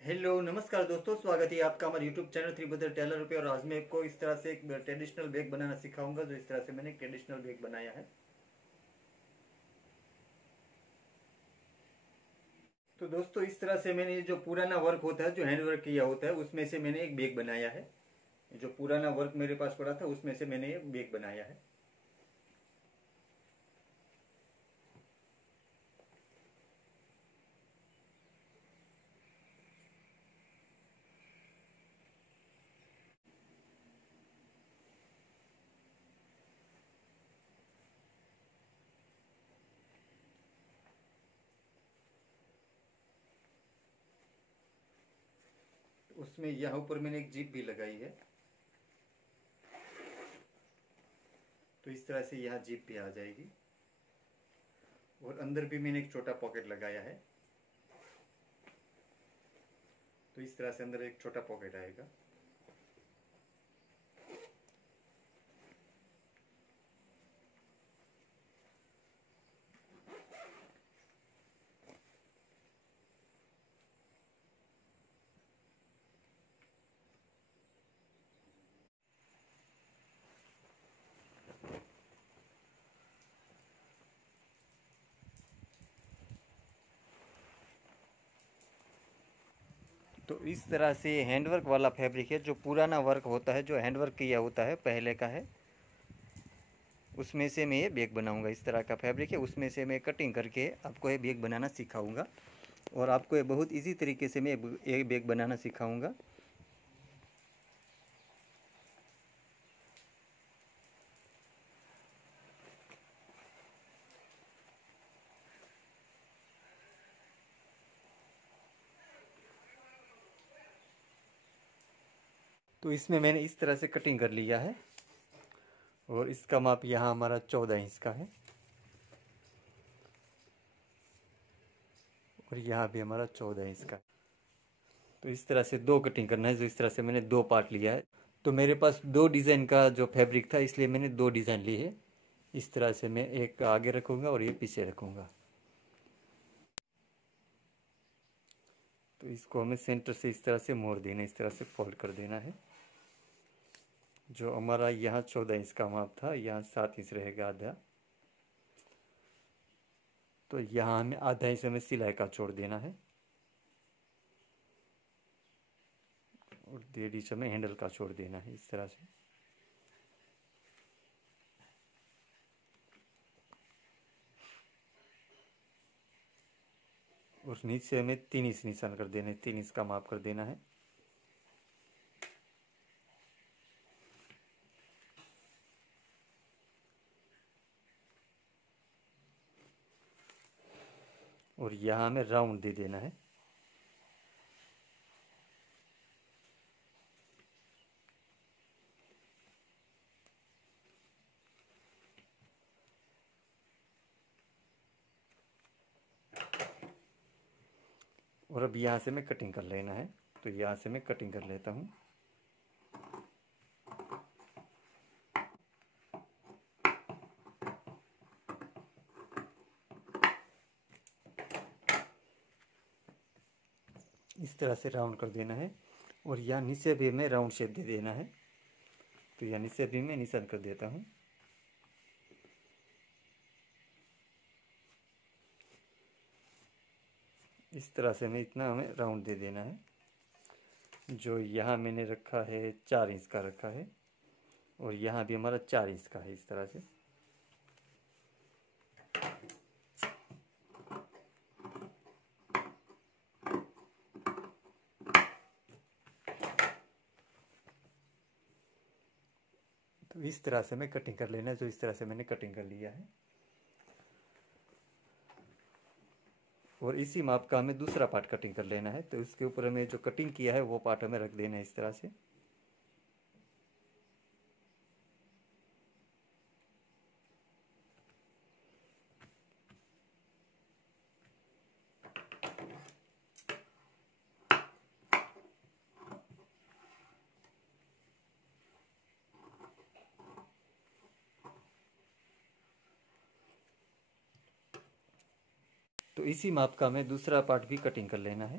Hello नमस्कार दोस्तों, स्वागत है आपका हमारे YouTube channel three brother tailor पे। और आज मैं आपको इस तरह से एक ट्रेडिशनल बैग बनाना सिखाऊंगा। जो इस तरह से मैंने एक ट्रेडिशनल बैग बनाया है। तो दोस्तों, इस तरह से मैंने जो पुराना वर्क होता है, जो हैंड वर्क किया होता है, उसमें से मैंने एक बैग बनाया है। जो पुराना वर्क मेरे पास पड़ा था, उसमें से मैंने एक बैग बनाया है। तो उसमें यहाँ ऊपर मैंने एक जिप भी लगाई है। तो इस तरह से यहाँ जिप भी आ जाएगी। और अंदर भी मैंने एक छोटा पॉकेट लगाया है। तो इस तरह से अंदर एक छोटा पॉकेट आएगा। तो इस तरह से हैंडवर्क वाला फैब्रिक है। जो पुराना वर्क होता है, जो हैंडवर्क किया होता है, पहले का है, उसमें से मैं ये बैग बनाऊंगा। इस तरह का फैब्रिक है, उसमें से मैं कटिंग करके आपको ये बैग बनाना सिखाऊंगा। और आपको ये बहुत इजी तरीके से मैं ये बैग बनाना सिखाऊंगा। तो इसमें मैंने इस तरह से कटिंग कर लिया है। और इसका माप यहाँ हमारा 14 इंच का है। और यहाँ भी हमारा 14 इंच का है। तो इस तरह से दो कटिंग करना है। जो इस तरह से मैंने दो पार्ट लिया है। तो मेरे पास दो डिज़ाइन का जो फैब्रिक था, इसलिए मैंने दो डिज़ाइन लिए है। इस तरह से मैं एक आगे रखूँगा और ये पीछे रखूँगा। तो इसको हमें सेंटर से इस तरह से मोड़ देना है, इस तरह से फोल्ड कर देना है। जो हमारा यहाँ 14 इंच का माप था, यहाँ 7 इंच रहेगा आधा। तो यहाँ हमें आधा इंच हमें सिलाई का छोड़ देना है। और 1.5 इंच हमें हैंडल का छोड़ देना है, इस तरह से। और नीचे हमें 3 इंच निशान कर देना है, 3 इंच का माप कर देना है। और यहाँ हमें राउंड दे देना है। और अब यहाँ से मैं कटिंग कर लेना है। तो यहाँ से मैं कटिंग कर लेता हूँ। इस तरह से राउंड कर देना है। और यहाँ नीचे भी हमें राउंड शेप दे देना है। तो यहाँ नीचे भी मैं निशान कर देता हूँ। इस तरह से हमें इतना हमें राउंड दे देना है। जो यहाँ मैंने रखा है 4 इंच का रखा है। और यहाँ भी हमारा 4 इंच का है, इस तरह से। तो इस तरह से हमें कटिंग कर लेना है। जो इस तरह से मैंने कटिंग कर लिया है। और इसी माप का हमें दूसरा पार्ट कटिंग कर लेना है। तो इसके ऊपर हमें जो कटिंग किया है वो पार्ट हमें रख देना है, इस तरह से। तो इसी माप का हमें दूसरा पार्ट भी कटिंग कर लेना है।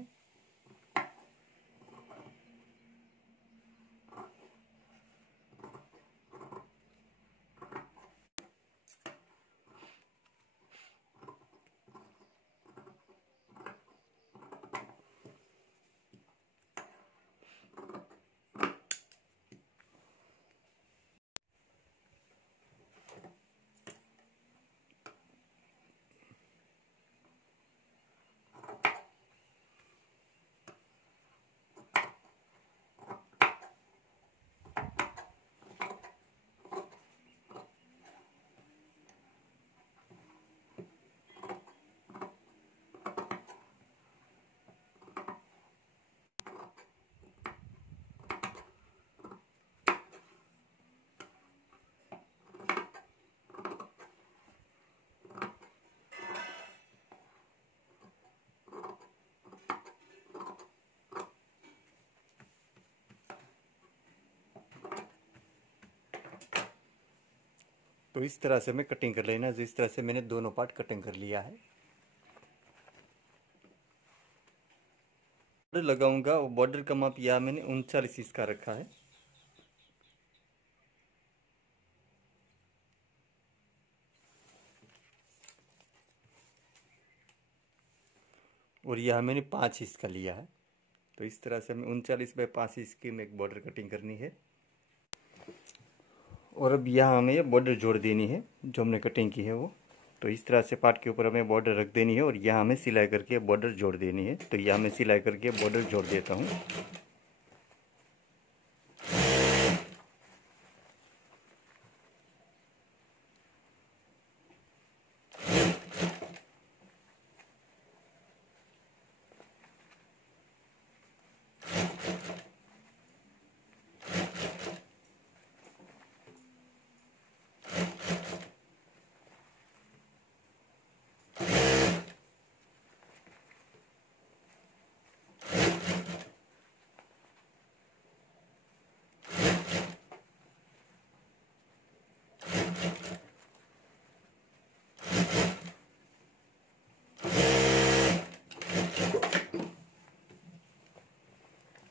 तो इस तरह से हमें कटिंग कर लेना, जिस तरह से मैंने दोनों पार्ट कटिंग कर लिया है। बॉर्डर लगाऊंगा, और बॉर्डर का माप यहाँ मैंने 39 इंच का रखा है। और यह मैंने 5 इंच का लिया है। तो इस तरह से हमें 39/5 इंच की में एक बॉर्डर कटिंग करनी है। और अब यहाँ हमें ये बॉर्डर जोड़ देनी है जो हमने कटिंग की है वो। तो इस तरह से पार्ट के ऊपर हमें बॉर्डर रख देनी है और यहाँ हमें सिलाई करके बॉर्डर जोड़ देनी है। तो यहाँ मैं सिलाई करके बॉर्डर जोड़ देता हूँ।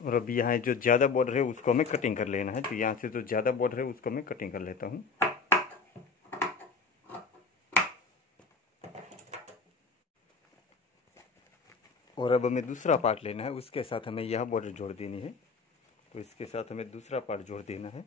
और अब यहाँ जो ज़्यादा बॉर्डर है उसको हमें कटिंग कर लेना है। तो यहाँ से जो ज़्यादा बॉर्डर है उसको मैं कटिंग कर लेता हूँ। और अब हमें दूसरा पार्ट लेना है, उसके साथ हमें यह बॉर्डर जोड़ देनी है। तो इसके साथ हमें दूसरा पार्ट जोड़ देना है।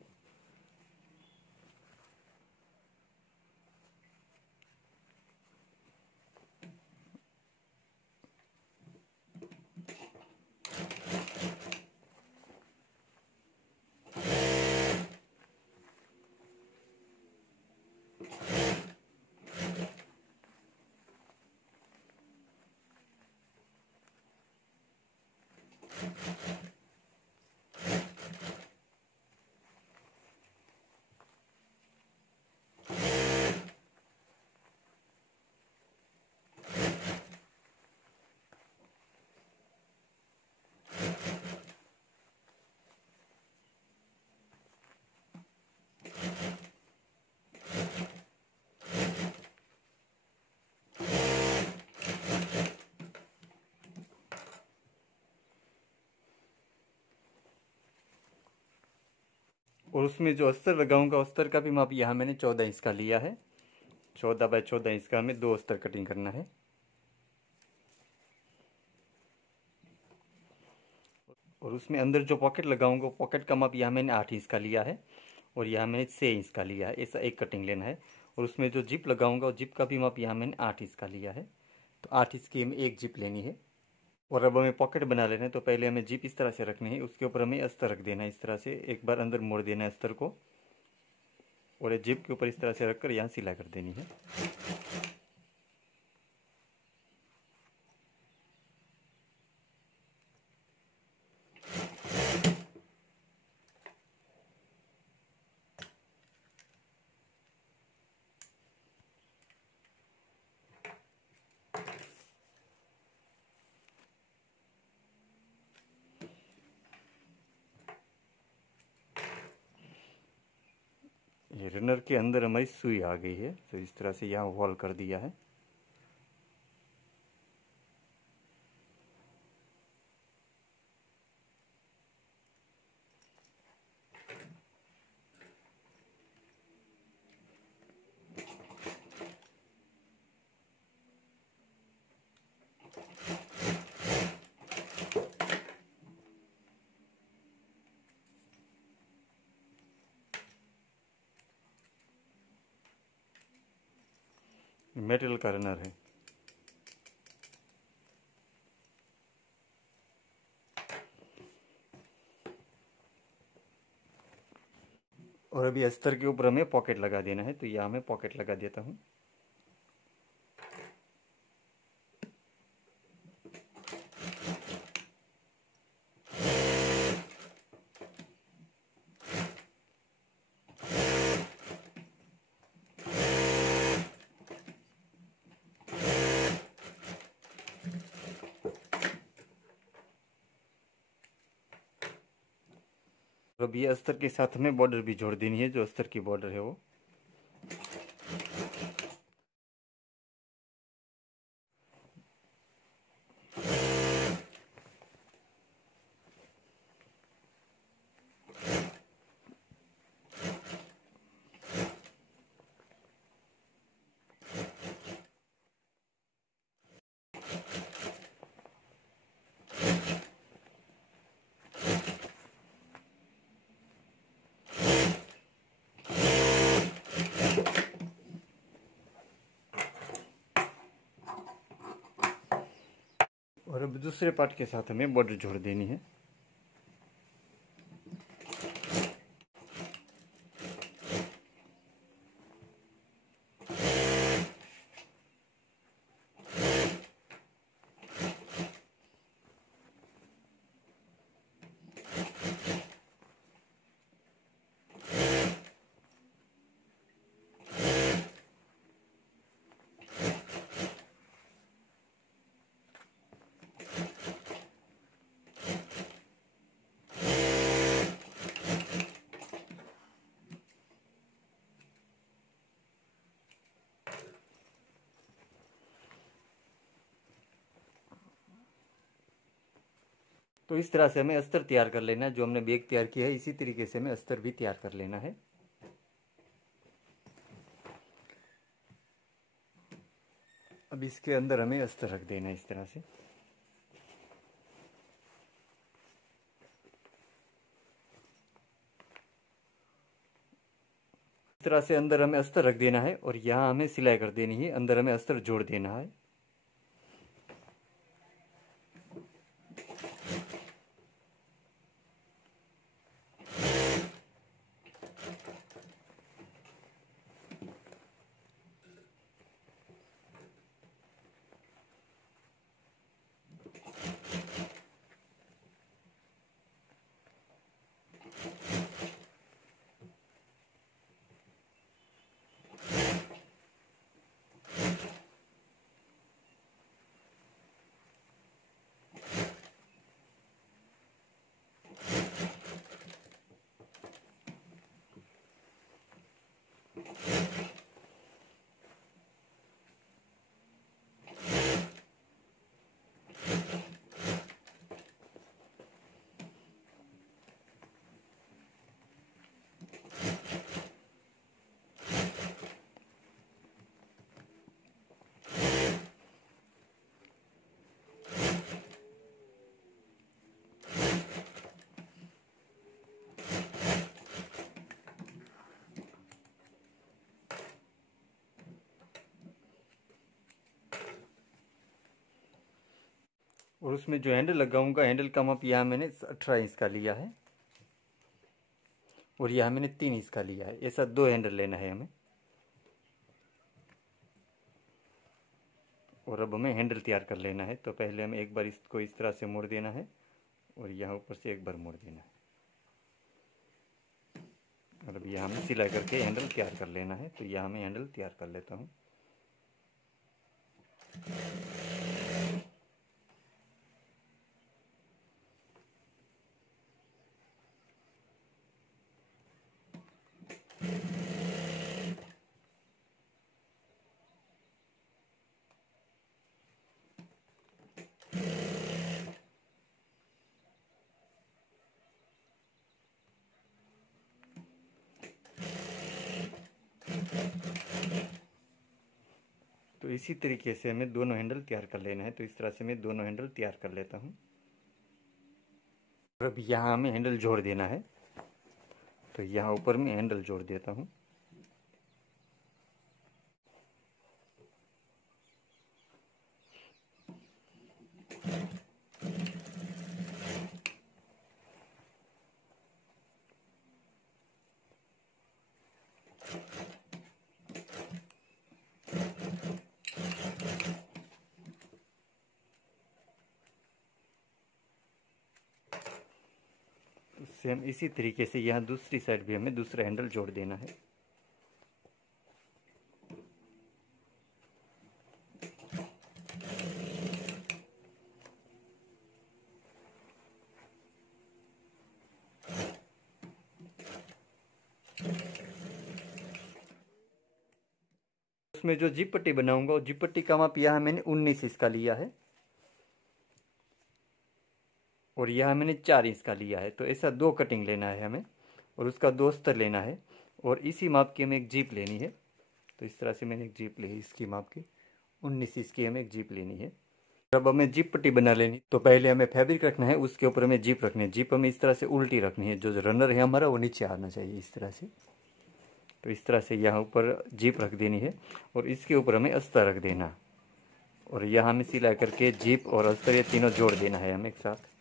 और उसमें जो अस्तर लगाऊंगा अस्तर का भी माप यहाँ मैंने 14 इंच का लिया है। 14/14 इंच का हमें 2 अस्तर कटिंग करना है। और उसमें अंदर जो पॉकेट लगाऊंगा पॉकेट का माप यहाँ मैंने 8 इंच का लिया है और यहाँ मैंने 6 इंच का लिया है। ऐसा एक कटिंग लेना है। और उसमें जो जिप लगाऊंगा जिप का भी माप यहाँ मैंने 8 इंच का लिया है। तो 8 इंच की हमें एक जिप लेनी है। और अब हमें पॉकेट बना लेना है। तो पहले हमें जिप इस तरह से रखनी है, उसके ऊपर हमें अस्तर रख देना है। इस तरह से एक बार अंदर मोड़ देना है अस्तर को और ये जिप के ऊपर इस तरह से रखकर यहाँ सिलाई कर देनी है। ये रनर के अंदर हमारी सुई आ गई है। तो इस तरह से यहाँ होल कर दिया है। मेटल का रनर है। और अभी अस्तर के ऊपर हमें पॉकेट लगा देना है। तो यहाँ मैं पॉकेट लगा देता हूँ। अब ये अस्तर के साथ हमें बॉर्डर भी जोड़ देनी है, जो अस्तर की बॉर्डर है वो। अब दूसरे पार्ट के साथ हमें बॉर्डर जोड़ देनी है। तो इस तरह से हमें अस्तर तैयार कर लेना है। जो हमने बैग तैयार किया है इसी तरीके से हमें अस्तर भी तैयार कर लेना है। अब इसके अंदर हमें अस्तर रख देना है इस तरह से। इस तरह से अंदर हमें अस्तर रख देना है और यहाँ हमें सिलाई कर देनी है। अंदर हमें अस्तर जोड़ देना है। और उसमें जो हैंडल लगाऊंगा, हैंडल का माप यहाँ मैंने 18 इंच का लिया है और यहाँ मैंने 3 इंच का लिया है। ऐसा 2 हैंडल लेना है हमें। और अब हमें हैंडल तैयार कर लेना है। तो पहले हमें एक बार इसको इस तरह से मोड़ देना है और यहाँ ऊपर से एक बार मोड़ देना है। और अब यहाँ हमें सिलाई करके हैंडल तैयार कर लेना है। तो यहाँ मैं हैंडल तैयार कर लेता हूँ। तो इसी तरीके से हमें दोनों हैंडल तैयार कर लेना है। तो इस तरह से मैं दोनों हैंडल तैयार कर लेता हूँ। और अब यहाँ हमें हैंडल जोड़ देना है। तो यहाँ ऊपर मैं हैंडल जोड़ देता हूँ। सेम इसी तरीके से यहाँ दूसरी साइड भी हमें दूसरा हैंडल जोड़ देना है। उसमें जो जिप पट्टी बनाऊंगा, वो जिप पट्टी का माप यहाँ मैंने 19 इंच का लिया है और यहाँ मैंने 4 इंच का लिया है। तो ऐसा 2 कटिंग लेना है हमें और उसका 2 स्तर लेना है। और इसी माप की हमें एक जीप लेनी है। तो इस तरह से मैंने एक जीप ली है। इसकी माप की 19 इंच की हमें एक जीप लेनी है। जब हमें जीप पट्टी बना लेनी, तो पहले हमें फैब्रिक रखना है, उसके ऊपर हमें जीप रखनी है। जीप हमें इस तरह से उल्टी रखनी है। जो रनर है हमारा वो नीचे आना चाहिए इस तरह से। तो इस तरह से यहाँ ऊपर जीप रख देनी है और इसके ऊपर हमें अस्तर रख देना और यहाँ हमें सिलाई करके जिप और अस्तर ये तीनों जोड़ देना है हमें एक साथ।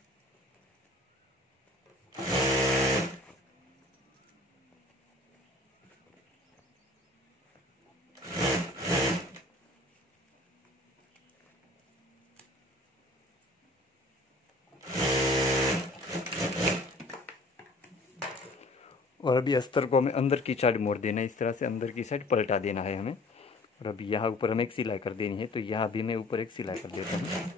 और अभी अस्तर को हमें अंदर की साइड मोड़ देना है, इस तरह से अंदर की साइड पलटा देना है हमें। और अभी यहाँ ऊपर हमें एक सिलाई कर देनी है, तो यहाँ भी मैं ऊपर एक सिलाई कर देता हूँ।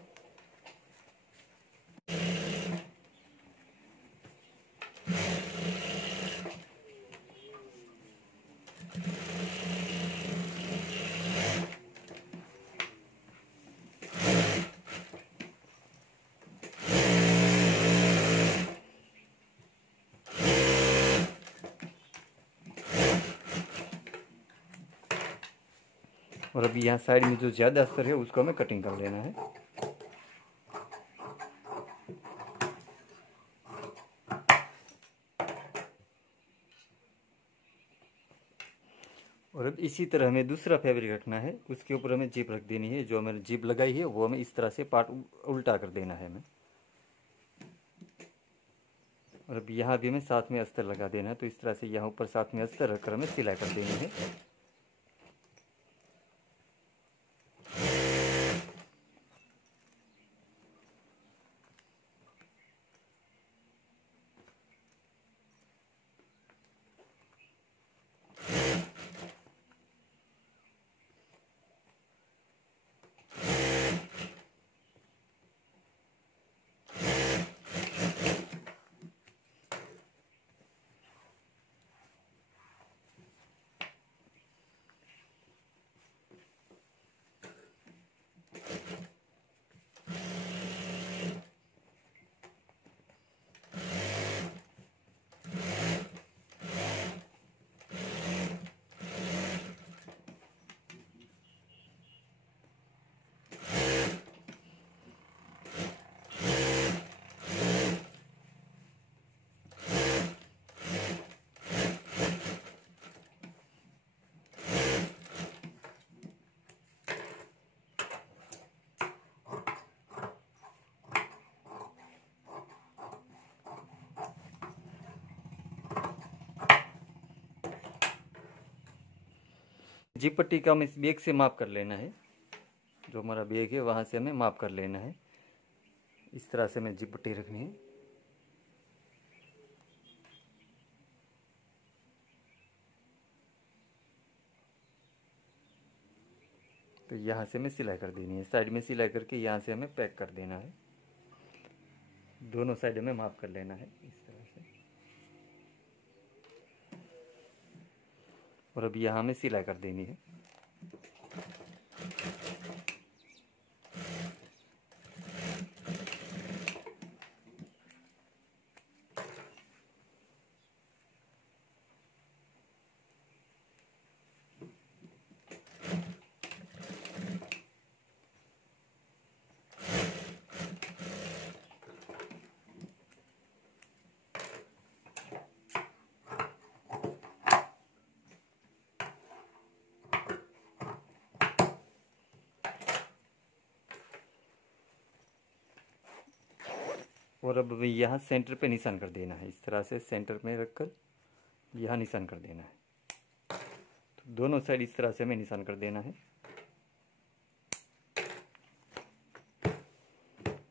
और अभी यहाँ साइड में जो ज़्यादा अस्तर है उसको हमें कटिंग कर लेना है। और अब इसी तरह हमें दूसरा फैब्रिक रखना है, उसके ऊपर हमें जिप रख देनी है। जो हमें जिप लगाई है वो हमें इस तरह से पार्ट उल्टा कर देना है हमें। और अब यहाँ भी हमें साथ में अस्तर लगा देना है, तो इस तरह से यहाँ ऊपर साथ में अस्तर रखकर हमें सिलाई कर देनी है। जिप पट्टी का हमें इस बैग से माप कर लेना है। जो हमारा बैग है वहाँ से हमें माप कर लेना है। इस तरह से हमें जिप पट्टी रखनी है। तो यहाँ से हमें सिलाई कर देनी है, साइड में सिलाई करके यहाँ से हमें पैक कर देना है। दोनों साइड में माप कर लेना है इस तरह से। और अब यहाँ हमें सिलाई कर देनी है। और अब यहाँ सेंटर पे निशान कर देना है, इस तरह से सेंटर में रखकर यहाँ निशान कर देना है। तो दोनों साइड इस तरह से हमें निशान कर देना है।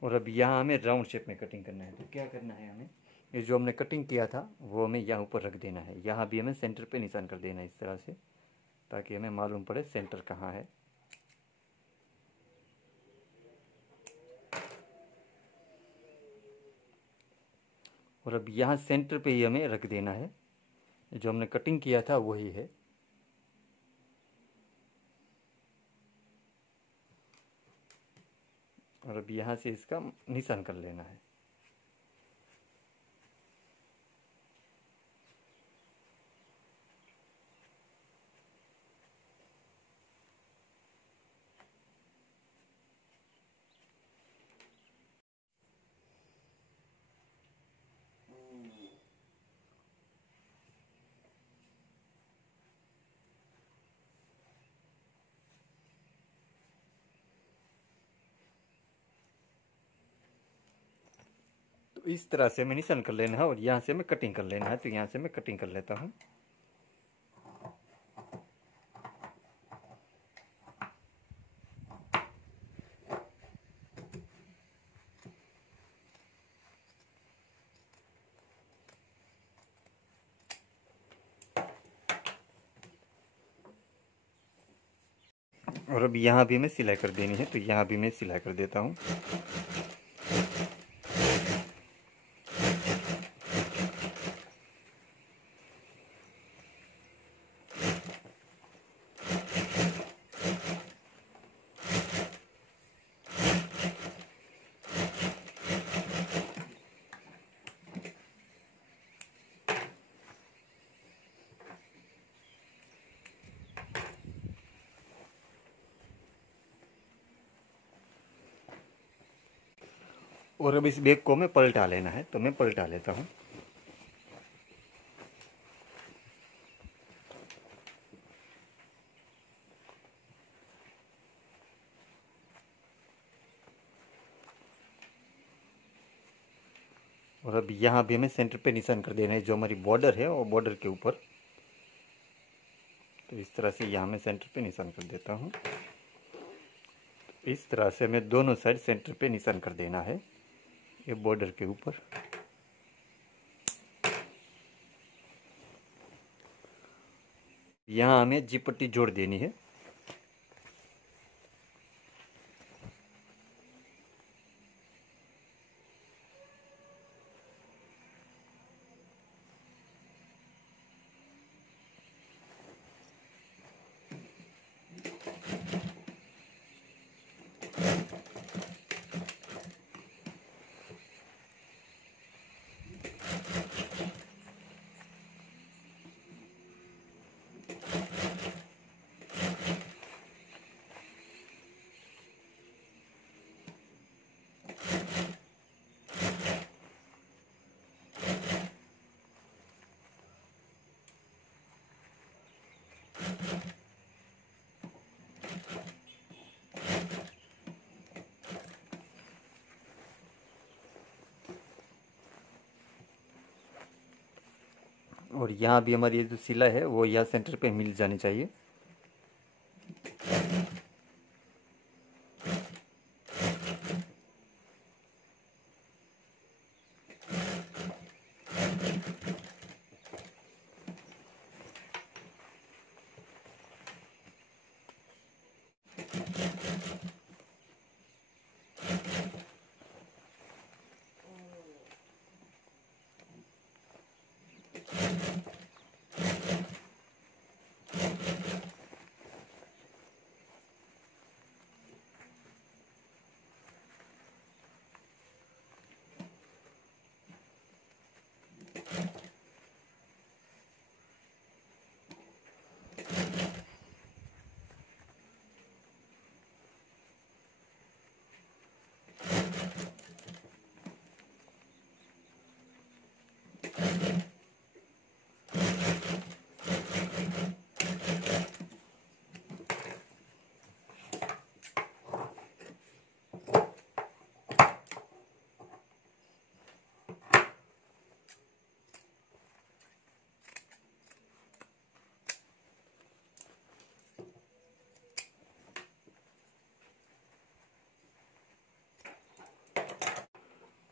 और अब यहाँ हमें राउंड शेप में कटिंग करना है। तो क्या करना है हमें, ये जो हमने कटिंग किया था वो हमें यहाँ ऊपर रख देना है। यहाँ भी हमें सेंटर पे निशान कर देना है इस तरह से, ताकि हमें मालूम पड़े सेंटर कहाँ है। और अब यहाँ सेंटर पे ही हमें रख देना है। जो हमने कटिंग किया था वही है। और अब यहाँ से इसका निशान कर लेना है। तो इस तरह से हमें निशान कर लेना है और यहाँ से हमें कटिंग कर लेना है। तो यहाँ से मैं कटिंग कर लेता हूँ। और अब यहाँ भी मैं सिलाई कर देनी है, तो यहाँ भी मैं सिलाई कर देता हूँ। और अब इस बैग को मैं पलटा लेना है, तो मैं पलटा लेता हूँ। और अब यहाँ भी हमें सेंटर पे निशान कर देना है, जो हमारी बॉर्डर है वो बॉर्डर के ऊपर। तो इस तरह से यहाँ मैं सेंटर पे निशान कर देता हूँ। इस तरह से हमें दोनों साइड सेंटर पे निशान कर देना है, ये बॉर्डर के ऊपर। यहाँ हमें जी पट्टी जोड़ देनी है। और यहाँ भी हमारी ये जो सिलाई है वो यहाँ सेंटर पे मिल जानी चाहिए।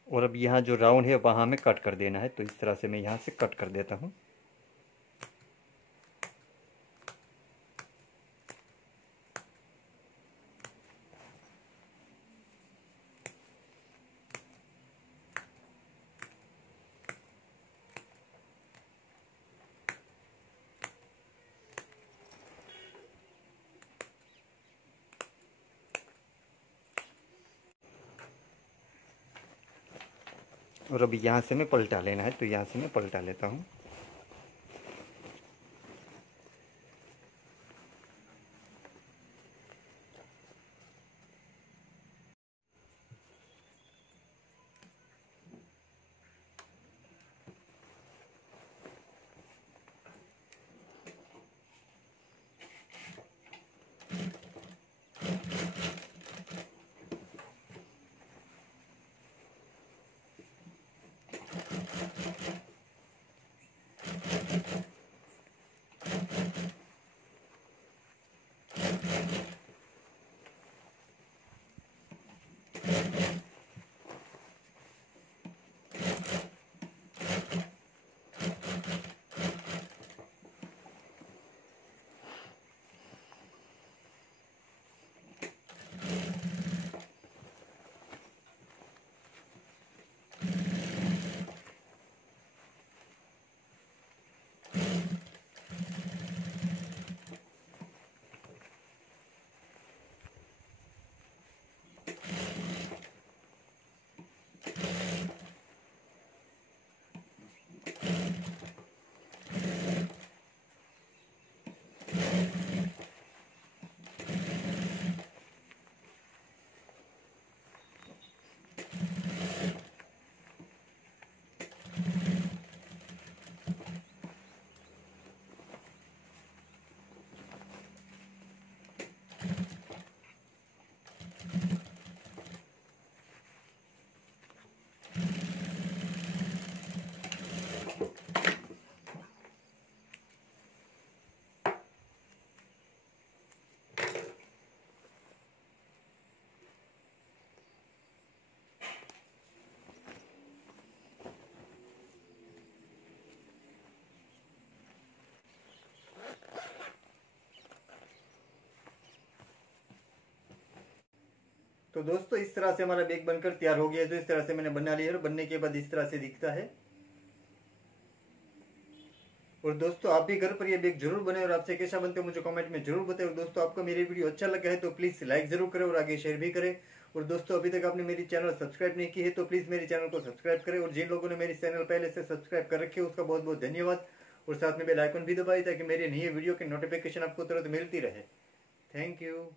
और अब यहाँ जो राउंड है वहाँ हमें कट कर देना है, तो इस तरह से मैं यहाँ से कट कर देता हूँ। और अब यहाँ से मैं पलटा लेना है, तो यहाँ से मैं पलटा लेता हूँ। तो दोस्तों इस तरह से हमारा बैग बनकर तैयार हो गया है। जो इस तरह से मैंने बना लिया है, और बनने के बाद इस तरह से दिखता है। और दोस्तों आप भी घर पर ये बैग जरूर बनाएं, और आपसे कैसा बनते हो मुझे कमेंट में जरूर बताएं। और दोस्तों आपको मेरी वीडियो अच्छा लगा है तो प्लीज़ लाइक जरूर करें और आगे शेयर भी करें। और दोस्तों अभी तक आपने मेरी चैनल सब्सक्राइब नहीं की है तो प्लीज़ मेरे चैनल को सब्सक्राइब करें। और जिन लोगों ने मेरी चैनल पहले से सब्सक्राइब कर रखे है उसका बहुत बहुत धन्यवाद। और साथ में बेल आइकन भी दबाइए ताकि मेरे नए वीडियो की नोटिफिकेशन आपको तुरंत मिलती रहे। Thank you.